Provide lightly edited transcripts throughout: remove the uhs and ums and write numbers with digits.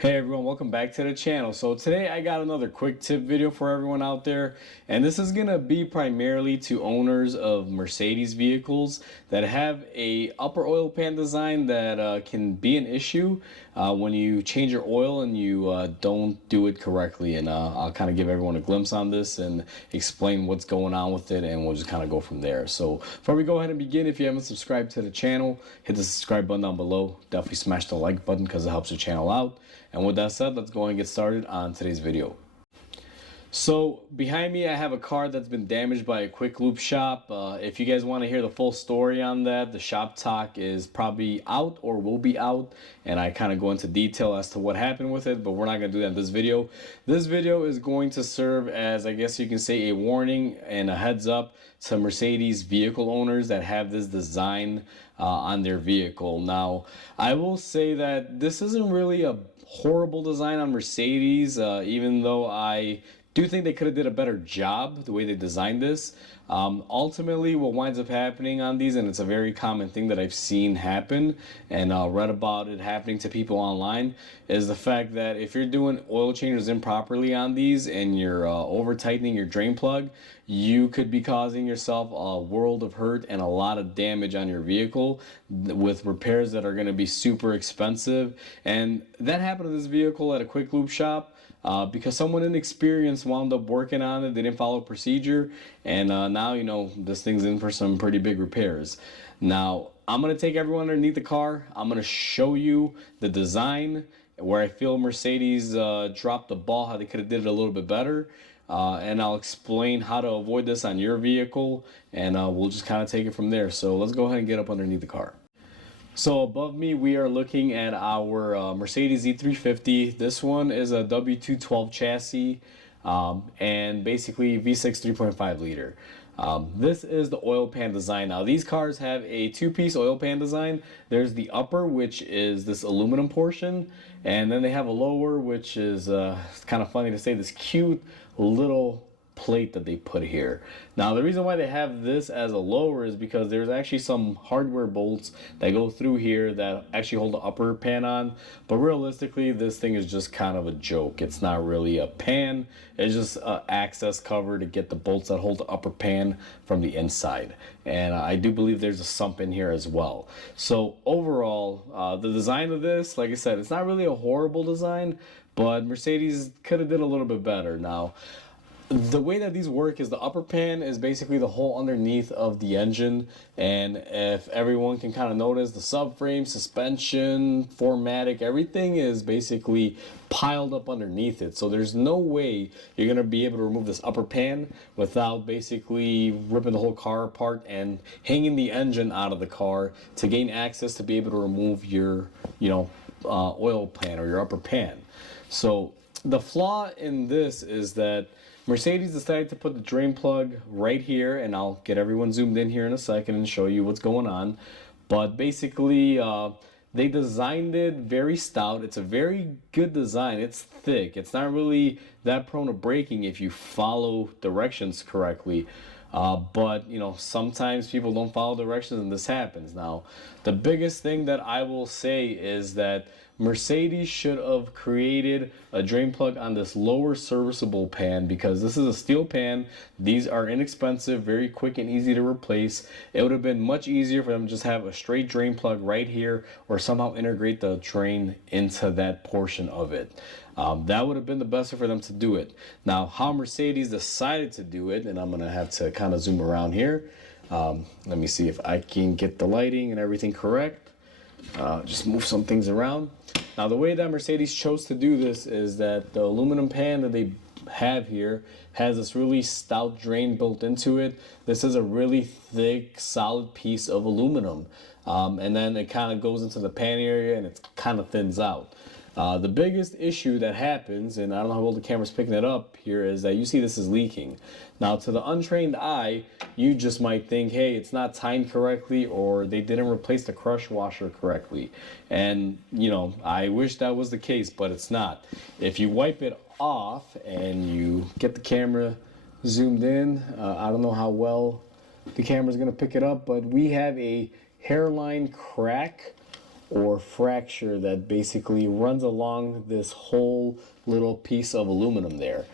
Hey everyone, welcome back to the channel. So today I got another quick tip video for everyone out there, and this is gonna be primarily to owners of Mercedes vehicles that have a upper oil pan design that can be an issue when you change your oil and you don't do it correctly. And I'll kind of give everyone a glimpse on this and explain what's going on with it, and we'll just kind of go from there. So before we go ahead and begin, if you haven't subscribed to the channel, hit the subscribe button down below. Definitely smash the like button because it helps the channel out. And with that said, let's go and get started on today's video. So behind me I have a car that's been damaged by a quick lube shop. If you guys want to hear the full story on that, the shop talk is probably out or will be out, and I kind of go into detail as to what happened with it, but we're not going to do that in this video. This video is going to serve as, I guess you can say, a warning and a heads up to Mercedes vehicle owners that have this design on their vehicle. Now I will say that this isn't really a horrible design on Mercedes, even though I do think they could have did a better job the way they designed this. Ultimately, what winds up happening on these, and it's a very common thing that I've seen happen and read about it happening to people online, is the fact that if you're doing oil changes improperly on these and you're over tightening your drain plug, you could be causing yourself a world of hurt and a lot of damage on your vehicle with repairs that are going to be super expensive. And that happened to this vehicle at a quick lube shop. Because someone inexperienced wound up working on it. They didn't follow procedure, and now this thing's in for some pretty big repairs. Now I'm gonna take everyone underneath the car. I'm gonna show you the design where I feel Mercedes dropped the ball, how they could have did it a little bit better, and I'll explain how to avoid this on your vehicle, and we'll just kind of take it from there. So let's go ahead and get up underneath the car. So above me, we are looking at our Mercedes E350. This one is a W212 chassis and basically V6 3.5 liter. This is the oil pan design. Now these cars have a two-piece oil pan design. There's the upper, which is this aluminum portion, and then they have a lower, which is kind of funny to say, this cute little plate that they put here. Now the reason why they have this as a lower is because there's actually some hardware bolts that go through here that actually hold the upper pan on, but realistically this thing is just kind of a joke. It's not really a pan, it's just an access cover to get the bolts that hold the upper pan from the inside. And I do believe there's a sump in here as well. So overall, the design of this, like I said, it's not really a horrible design, but Mercedes could have did a little bit better. Now the way that these work is the upper pan is basically the hole underneath of the engine, and if everyone can kind of notice, the subframe, suspension, 4MATIC, everything is basically piled up underneath it. So there's no way you're going to be able to remove this upper pan without basically ripping the whole car apart and hanging the engine out of the car to gain access to be able to remove your oil pan or your upper pan. So the flaw in this is that Mercedes decided to put the drain plug right here, and I'll get everyone zoomed in here in a second and show you what's going on. But basically, they designed it very stout. It's a very good design. It's thick. It's not really that prone to breaking if you follow directions correctly. But sometimes people don't follow directions and this happens. Now the biggest thing that I will say is that Mercedes should have created a drain plug on this lower serviceable pan, because this is a steel pan. These are inexpensive, very quick and easy to replace. It would have been much easier for them to just have a straight drain plug right here, or somehow integrate the drain into that portion of it. That would have been the best way for them to do it. Now how Mercedes decided to do it, and I'm gonna have to kind of zoom around here. Let me see if I can get the lighting and everything correct. Just move some things around. Now the way that Mercedes chose to do this is that the aluminum pan that they have here has this really stout drain built into it. This is a really thick, solid piece of aluminum, and then it kind of goes into the pan area and it kind of thins out. The biggest issue that happens, and I don't know how well the camera's picking it up here, is that you see this is leaking. Now to the untrained eye, you just might think, hey, it's not timed correctly, or they didn't replace the crush washer correctly. And I wish that was the case, but it's not. If you wipe it off and you get the camera zoomed in, I don't know how well the camera's gonna pick it up, but we have a hairline crack or fracture that basically runs along this whole little piece of aluminum there.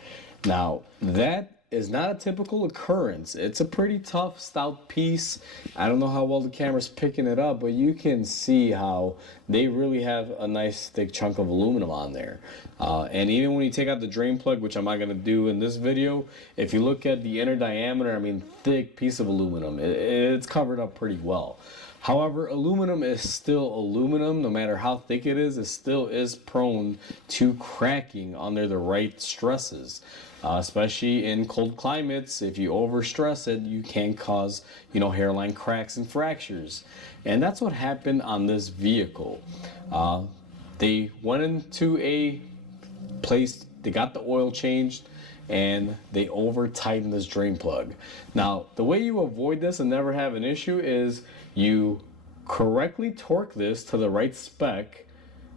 Now, that is not a typical occurrence. It's a pretty tough, stout piece. I don't know how well the camera's picking it up, but you can see how they really have a nice thick chunk of aluminum on there. And even when you take out the drain plug, which I'm not going to do in this video, if you look at the inner diameter, I mean, thick piece of aluminum, it's covered up pretty well. However, aluminum is still aluminum. No matter how thick it still is prone to cracking under the right stresses. Especially in cold climates, if you overstress it, you can cause, hairline cracks and fractures. And that's what happened on this vehicle. They went into a place, they got the oil changed, and they over tightened this drain plug. Now, the way you avoid this and never have an issue is you correctly torque this to the right spec.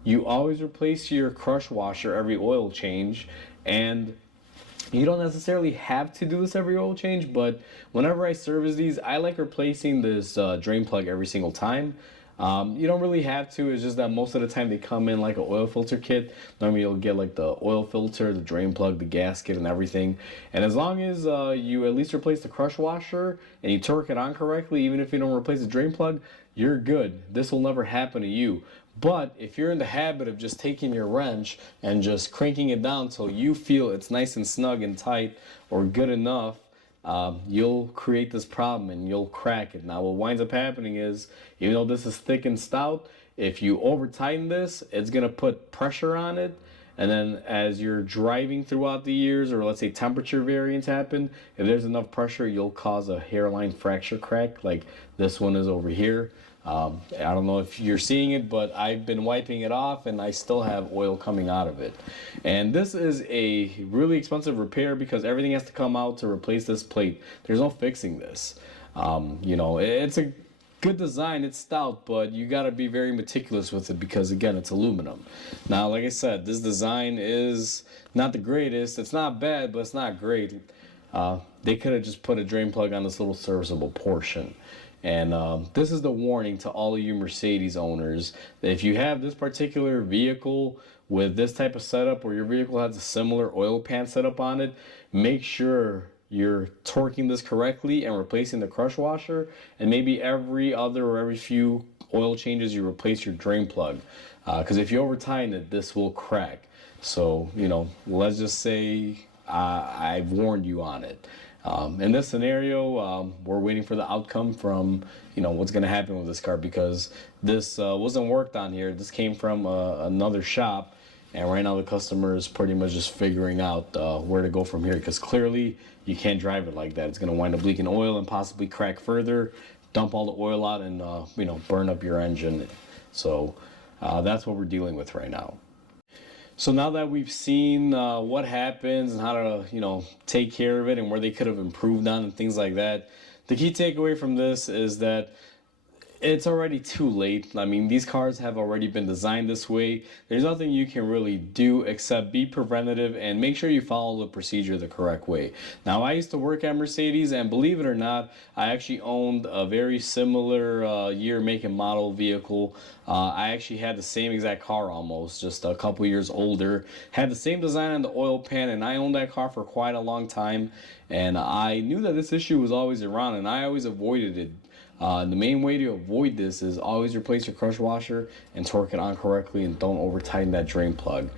You always replace your crush washer every oil change, and you don't necessarily have to do this every oil change, but whenever I service these, I like replacing this drain plug every single time. You don't really have to. It's just that most of the time they come in like an oil filter kit. Normally you'll get like the oil filter, the drain plug, the gasket, and everything. And as long as you at least replace the crush washer and you torque it on correctly, even if you don't replace the drain plug, you're good. This will never happen to you. But if you're in the habit of just taking your wrench and just cranking it down till you feel it's nice and snug and tight or good enough, you'll create this problem and you'll crack it. Now what winds up happening is, even though this is thick and stout, if you over tighten this, it's going to put pressure on it. And then as you're driving throughout the years, or let's say temperature variants happen, if there's enough pressure, you'll cause a hairline fracture crack like this one is over here. I don't know if you're seeing it, but I've been wiping it off and I still have oil coming out of it. And this is a really expensive repair because everything has to come out to replace this plate. There's no fixing this. It's a good design, it's stout, but you got to be very meticulous with it because, again, it's aluminum. Now, like I said, this design is not the greatest. It's not bad, but it's not great. They could have just put a drain plug on this little serviceable portion. And this is the warning to all of you Mercedes owners that if you have this particular vehicle with this type of setup, or your vehicle has a similar oil pan setup on it, make sure you're torquing this correctly and replacing the crush washer, and maybe every other or every few oil changes you replace your drain plug, because if you over tighten it, this will crack. So let's just say I've warned you on it. In this scenario, we're waiting for the outcome from what's going to happen with this car, because this wasn't worked on here. This came from another shop, and right now the customer is pretty much just figuring out where to go from here, because clearly you can't drive it like that. It's going to wind up leaking oil and possibly crack further, dump all the oil out, and burn up your engine. So that's what we're dealing with right now. So now that we've seen what happens and how to, take care of it and where they could have improved on and things like that, the key takeaway from this is that it's already too late. I mean, these cars have already been designed this way. There's nothing you can really do except be preventative and make sure you follow the procedure the correct way. Now, I used to work at Mercedes, and believe it or not, I actually owned a very similar year, make, and model vehicle. I actually had the same exact car almost, just a couple years older. Had the same design on the oil pan, and I owned that car for quite a long time. And I knew that this issue was always around, and I always avoided it. The main way to avoid this is always replace your crush washer and torque it on correctly, and don't over tighten that drain plug.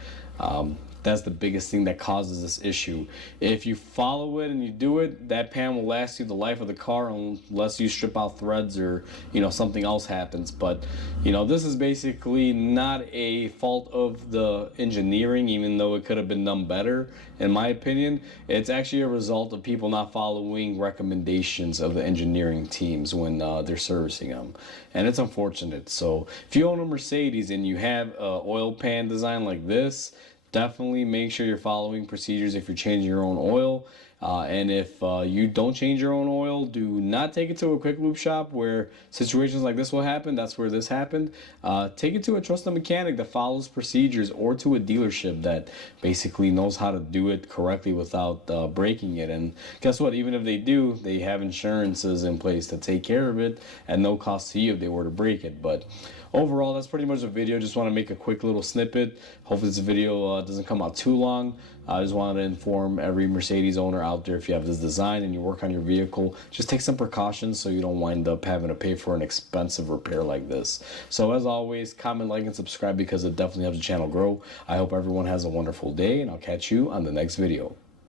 That's the biggest thing that causes this issue. If you follow it and you do it, that pan will last you the life of the car unless you strip out threads or something else happens. But this is basically not a fault of the engineering, even though it could have been done better in my opinion. It's actually a result of people not following recommendations of the engineering teams when they're servicing them, and it's unfortunate. So if you own a Mercedes and you have an oil pan design like this, definitely make sure you're following procedures if you're changing your own oil. And if you don't change your own oil, do not take it to a quick lube shop where situations like this will happen. That's where this happened. Take it to a trusted mechanic that follows procedures, or to a dealership that basically knows how to do it correctly without breaking it. And guess what? Even if they do, they have insurances in place to take care of it at no cost to you if they were to break it. But overall, that's pretty much the video. Just want to make a quick little snippet. Hopefully this video doesn't come out too long. I just wanted to inform every Mercedes owner out there, if you have this design and you work on your vehicle, just take some precautions so you don't wind up having to pay for an expensive repair like this. So as always, comment, like, and subscribe because it definitely helps the channel grow. I hope everyone has a wonderful day, and I'll catch you on the next video.